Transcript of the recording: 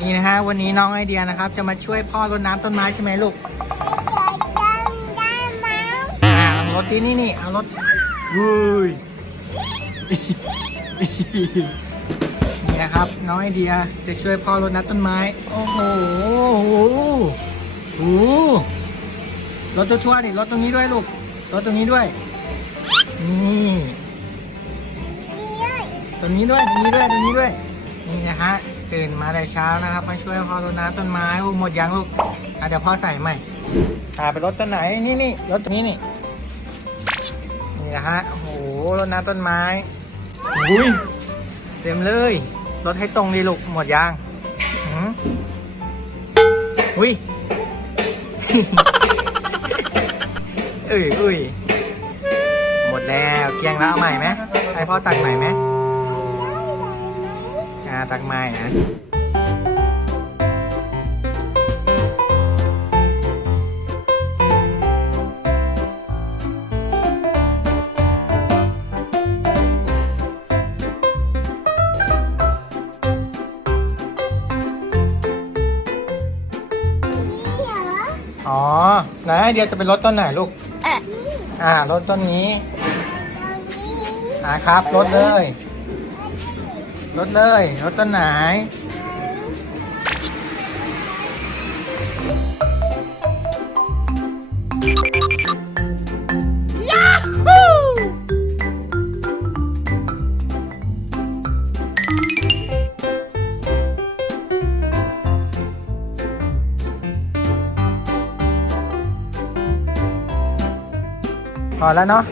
นี่นะฮะวันนี้น้องไอเดียนะครับ จะมาช่วยพ่อรดน้ำต้นไม้ใช่ไหมลูกอ่าเอารถที่นี่นี่เอารถวุ้ย นี่นะครับน้องไอเดียจะช่วยพ่อรดน้ำต้นไม้ โอ้โหโอ้โหโอ้โหรถตัวชั่วๆนี่รถตรงนี้ด้วยลูกรถตรงนี้ด้วย นี่ตรงนี้ด้วยตรงนี้ด้วยตรงนี้ด้วย นี่นะฮะ ตื่นมาแต่เช้านะครับ มาช่วยพ่อรดน้ำต้นไม้โอ้หมดยังลูกอะเดี๋ยวพ่อใส่ใหม่อ่าไปรถต้นไหนนี่นี่รถตรงนี้นี่นี่นะฮะโอ้โหรดน้ำต้นไม้อุ้ยเต็มเลยรถให้ตรงดีลูกหมดยังอุ้ยเอ้ยอุ้ยหมดแล้วเกียงแล้วเอาใหม่ไหมให้พ่อตักใหม่ไหม อ่าตักใหม่นะอ๋อนะเดี๋ยวจะไปรถต้นไหนลูก อ่ารถต้นนี้นะครับรถเลย รถเลยรถต้นไหน พอแล้วเนาะ